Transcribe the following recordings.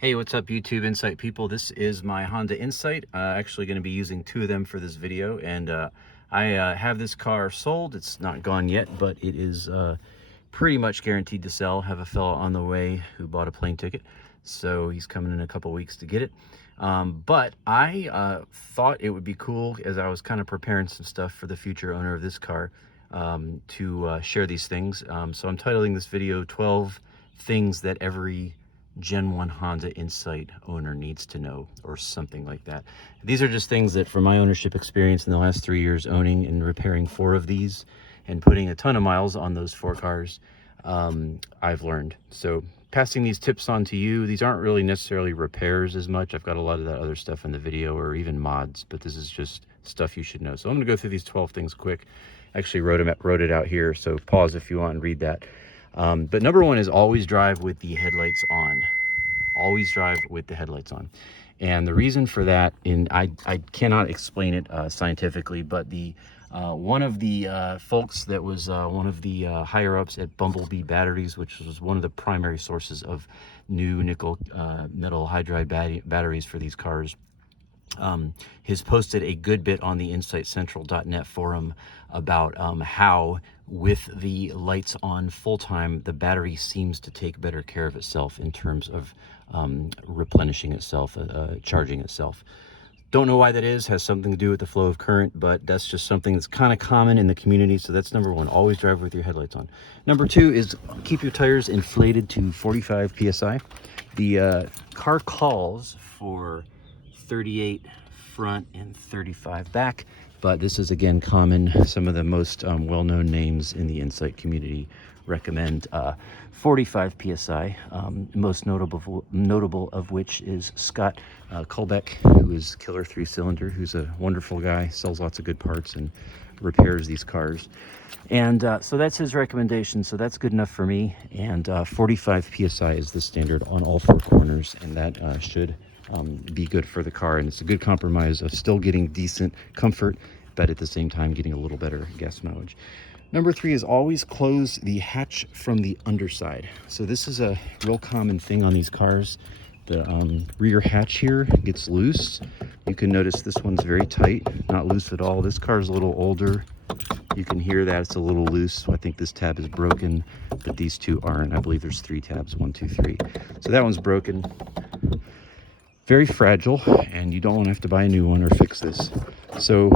Hey, what's up YouTube Insight people? This is my Honda Insight. Actually going to be using two of them for this video, and I have this car sold. It's not gone yet, but it is pretty much guaranteed to sell. Have a fella on the way who bought a plane ticket, so he's coming in a couple weeks to get it. But I thought it would be cool, as I was kind of preparing some stuff for the future owner of this car, to share these things. So I'm titling this video 12 things that every Gen 1 Honda Insight owner needs to know, or something like that. These are just things that from my ownership experience in the last 3 years owning and repairing 4 of these and putting a ton of miles on those 4 cars, I've learned. So passing these tips on to you. These aren't really necessarily repairs as much. I've got a lot of that other stuff in the video, or even mods, but this is just stuff you should know. So I'm going to go through these 12 things quick. Actually wrote it out here, so pause if you want and read that. But number 1 is always drive with the headlights on. Always drive with the headlights on. And the reason for that, I cannot explain it scientifically, but the one of the folks that was one of the higher ups at Bumblebee Batteries, which was one of the primary sources of new nickel metal hydride batteries for these cars, has posted a good bit on the insightcentral.net forum about how with the lights on full time, the battery seems to take better care of itself in terms of replenishing itself, charging itself. Don't know why that is, has something to do with the flow of current, but that's just something that's kind of common in the community. So that's number 1, always drive with your headlights on. Number 2 is keep your tires inflated to 45 PSI. The car calls for 38 front and 35 back, but this is again common. Some of the most well-known names in the Insight community recommend 45 PSI. Most notable of which is Scott Colbeck, who is Killer 3-Cylinder, who's a wonderful guy, sells lots of good parts and repairs these cars. And so that's his recommendation, so that's good enough for me. And 45 PSI is the standard on all 4 corners, and that should be good for the car. And it's a good compromise of still getting decent comfort, but at the same time getting a little better gas mileage. Number 3 is always close the hatch from the underside. So this is a real common thing on these cars. The rear hatch here gets loose. You can notice this one's very tight, not loose at all. This car's a little older. You can hear that it's a little loose. So I think this tab is broken, but these 2 aren't. I believe there's 3 tabs, 1, 2, 3. So that one's broken. Very fragile, and you don't want to have to buy a new one or fix this. So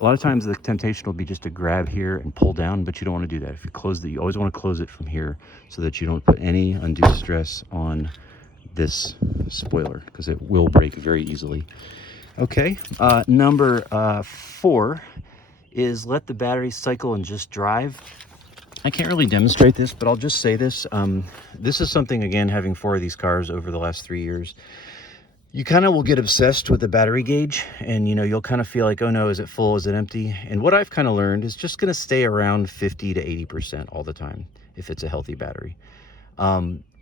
a lot of times the temptation will be just to grab here and pull down, but you don't want to do that. If you close you always want to close it from here so that you don't put any undue stress on this spoiler, because it will break very easily. Okay, number 4 is let the battery cycle and just drive. I can't really demonstrate this, but I'll just say this. This is something, again, having 4 of these cars over the last 3 years, you kind of will get obsessed with the battery gauge, and you'll kind of feel like, oh no, is it full, is it empty? And what I've kind of learned is just going to stay around 50 to 80% all the time if it's a healthy battery.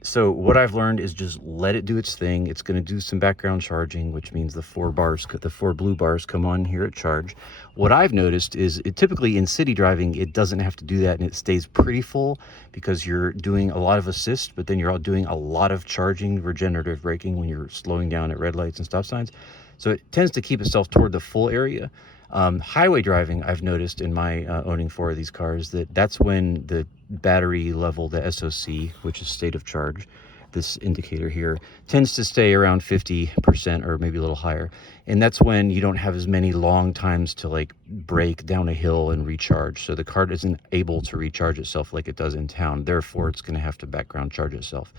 So what I've learned is just let it do its thing. It's going to do some background charging, which means the 4 blue bars come on here at charge. What I've noticed is it typically in city driving, it doesn't have to do that, and it stays pretty full because you're doing a lot of assist, but then you're all doing a lot of charging, regenerative braking when you're slowing down at red lights and stop signs. So it tends to keep itself toward the full area. Highway driving, I've noticed in my owning 4 of these cars, that's when the battery level, the SOC, which is state of charge, this indicator here, tends to stay around 50% or maybe a little higher. And that's when you don't have as many long times to like brake down a hill and recharge. So the car isn't able to recharge itself like it does in town. Therefore, it's going to have to background charge itself.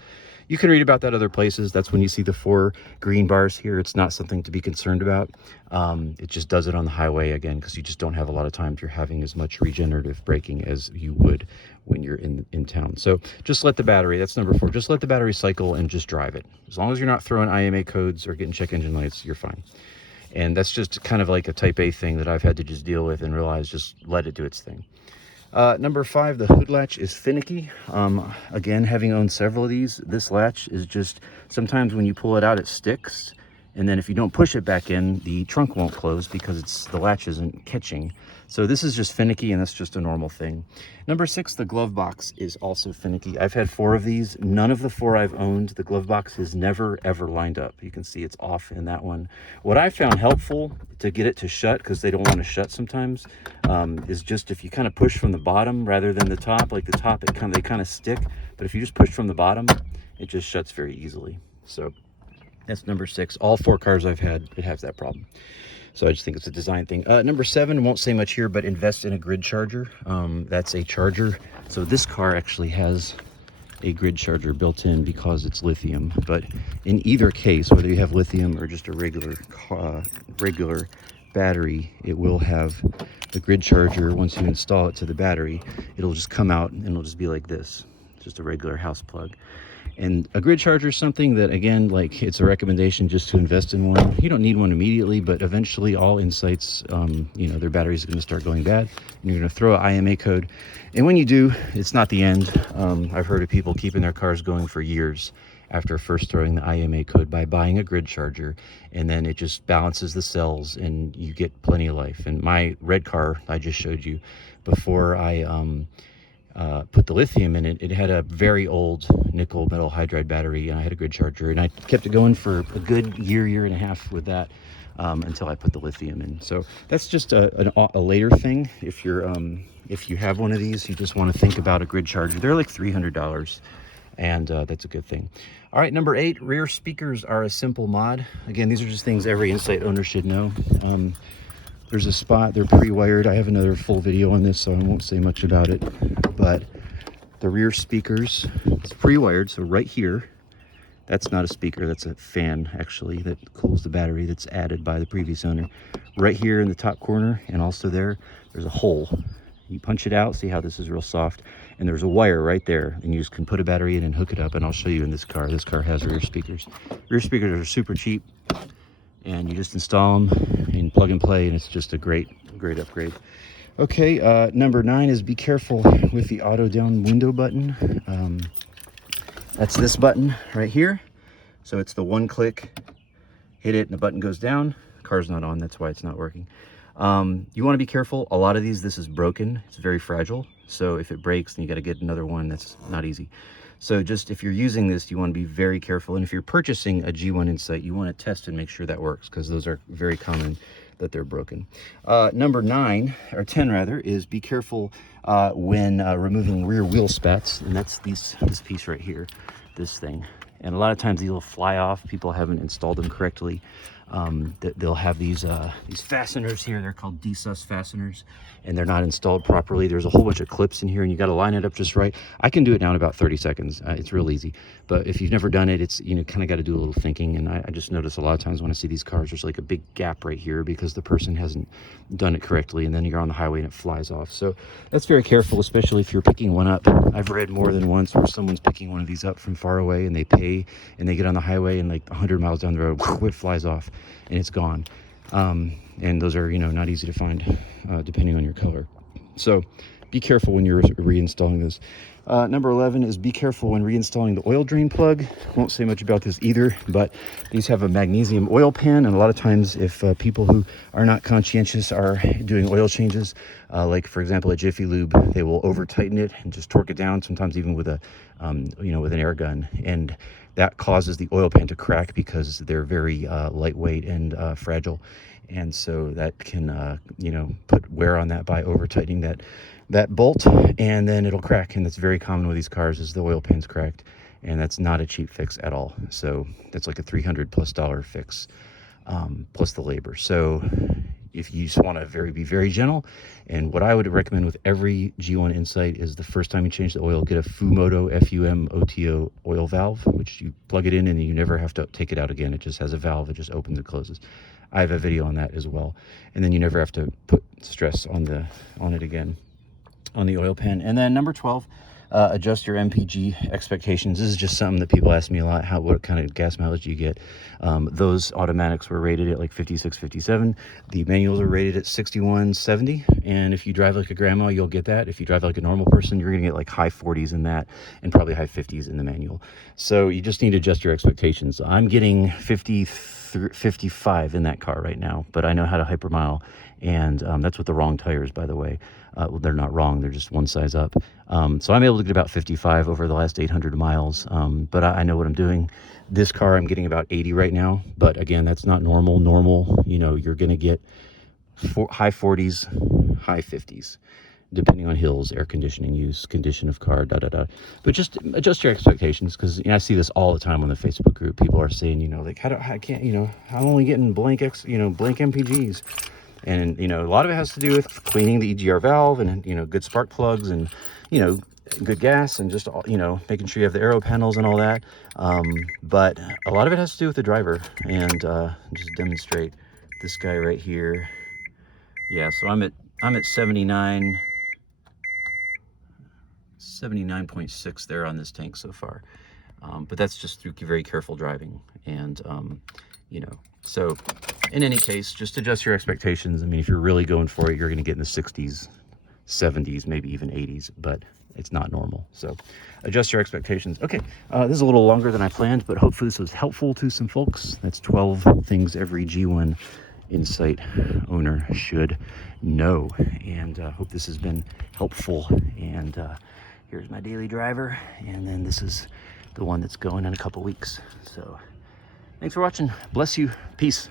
You can read about that other places. That's when you see the 4 green bars here. It's not something to be concerned about. It just does it on the highway, again, because you just don't have a lot of time if you're having as much regenerative braking as you would when you're in town. So just let the battery, that's number 4, just let the battery cycle and just drive it. As long as you're not throwing IMA codes or getting check engine lights, you're fine. And that's just kind of like a type A thing that I've had to just deal with and realize just let it do its thing. Number 5, the hood latch is finicky. Again, having owned several of these, this latch is just, sometimes when you pull it out, it sticks. And then if you don't push it back in, the trunk won't close because the latch isn't catching. So this is just finicky, and that's just a normal thing. Number 6, the glove box is also finicky. I've had 4 of these. None of the 4 I've owned, the glove box is never ever lined up. You can see it's off in that one. What I found helpful to get it to shut, because they don't want to shut sometimes, is just if you kind of push from the bottom rather than the top. Like the top, they kind of stick, but if you just push from the bottom, it just shuts very easily. So that's number 6. All 4 cars I've had, it has that problem. So I just think it's a design thing. Number 7, won't say much here, but invest in a grid charger. That's a charger. So this car actually has a grid charger built in because it's lithium. But in either case, whether you have lithium or just a regular battery, it will have the grid charger. Once you install it to the battery, it'll just come out and it'll just be like this, just a regular house plug. And a grid charger is something that, again, like, it's a recommendation just to invest in one. You don't need one immediately, but eventually all Insights, you know, their batteries are going to start going bad, and you're going to throw an IMA code. And when you do, it's not the end. I've heard of people keeping their cars going for years after first throwing the IMA code by buying a grid charger, and then it just balances the cells and you get plenty of life. And my red car I just showed you, before I put the lithium in it, it had a very old nickel metal hydride battery, and I had a grid charger, and I kept it going for a good year and a half with that, until I put the lithium in. So that's just a later thing. If you have one of these, you just want to think about a grid charger. They're like $300, and that's a good thing. All right, number 8, rear speakers are a simple mod. Again, these are just things every Insight owner should know. There's a spot, they're pre-wired. I have another full video on this, so I won't say much about it. But the rear speakers, it's pre-wired, so right here, that's not a speaker, that's a fan actually that cools the battery, that's added by the previous owner. Right here in the top corner, and also there's a hole. You punch it out, see how this is real soft, and there's a wire right there, and you just can put a battery in and hook it up, and I'll show you in this car. This car has rear speakers. Rear speakers are super cheap, and you just install them and plug and play, and it's just a great upgrade. Okay, number 9 is be careful with the auto down window button. That's this button right here. So it's the one click, hit it and the button goes down. Car's not on, that's why it's not working. You want to be careful. A lot of these, this is broken, it's very fragile, so if it breaks, then you got to get another one. That's not easy. So just if you're using this, you want to be very careful. And if you're purchasing a G1 Insight, you want to test and make sure that works, because those are very common that they're broken. Number 9, or 10 rather, is be careful when removing rear wheel spats. And that's this piece right here, this thing. And a lot of times these will fly off. People haven't installed them correctly. They'll have these fasteners here. They're called DSUS fasteners, and they're not installed properly. There's a whole bunch of clips in here, and you got to line it up just right. I can do it now in about 30 seconds. It's real easy. But if you've never done it, it's, you know, kind of got to do a little thinking. And I just notice a lot of times when I see these cars, there's like a big gap right here because the person hasn't done it correctly, and then you're on the highway and it flies off. So that's very careful, especially if you're picking one up. I've read more than once where someone's picking one of these up from far away, and they pay, and they get on the highway, and like 100 miles down the road, it flies off and it's gone. And those are, you know, not easy to find depending on your color. So be careful when you're reinstalling this. Number 11 is be careful when reinstalling the oil drain plug. Won't say much about this either, but these have a magnesium oil pan, and a lot of times if people who are not conscientious are doing oil changes, like for example at Jiffy Lube, they will over tighten it and just torque it down, sometimes even with a you know, with an air gun, and that causes the oil pan to crack because they're very lightweight and fragile, and so that can you know, put wear on that by over tightening that bolt, and then it'll crack. And that's very common with these cars, is the oil pan's cracked, and that's not a cheap fix at all. So that's like a $300+ fix, plus the labor. So if you just want to be very gentle, and what I would recommend with every G1 Insight is the first time you change the oil, get a Fumoto, F-U-M-O-T-O oil valve, which you plug it in and you never have to take it out again. It just has a valve, it just opens and closes. I have a video on that as well, and then you never have to put stress on it again, on the oil pan. And then number 12, adjust your MPG expectations. This is just something that people ask me a lot. What kind of gas mileage do you get? Those automatics were rated at like 56, 57. The manuals are rated at 61, 70. And if you drive like a grandma, you'll get that. If you drive like a normal person, you're gonna get like high 40s in that, and probably high 50s in the manual. So you just need to adjust your expectations. I'm getting 53 55 in that car right now, but I know how to hypermile, and that's with the wrong tires, by the way. Well, they're not wrong, they're just one size up. So I'm able to get about 55 over the last 800 miles, but I know what I'm doing. This car, I'm getting about 80 right now, but again, that's not normal. Normal, you know, you're gonna get high 40s, high 50s, depending on hills, air conditioning use, condition of car, but just adjust your expectations, because, you know, I see this all the time on the Facebook group. People are saying, you know, like, I can't, you know, I'm only getting blank MPGs. And, you know, a lot of it has to do with cleaning the EGR valve, and, you know, good spark plugs, and, you know, good gas, and just, you know, making sure you have the aero panels and all that. But a lot of it has to do with the driver. And just demonstrate this guy right here. Yeah, so I'm at 79.6 there on this tank so far. But that's just through very careful driving. And, you know, so in any case, just adjust your expectations. I mean, if you're really going for it, you're going to get in the 60s, 70s, maybe even 80s, but it's not normal. So adjust your expectations. Okay, this is a little longer than I planned, but hopefully this was helpful to some folks. That's 12 things every G1 Insight owner should know. And hope this has been helpful. And here's my daily driver, and then this is the one that's going in a couple weeks. So thanks for watching. Bless you. Peace.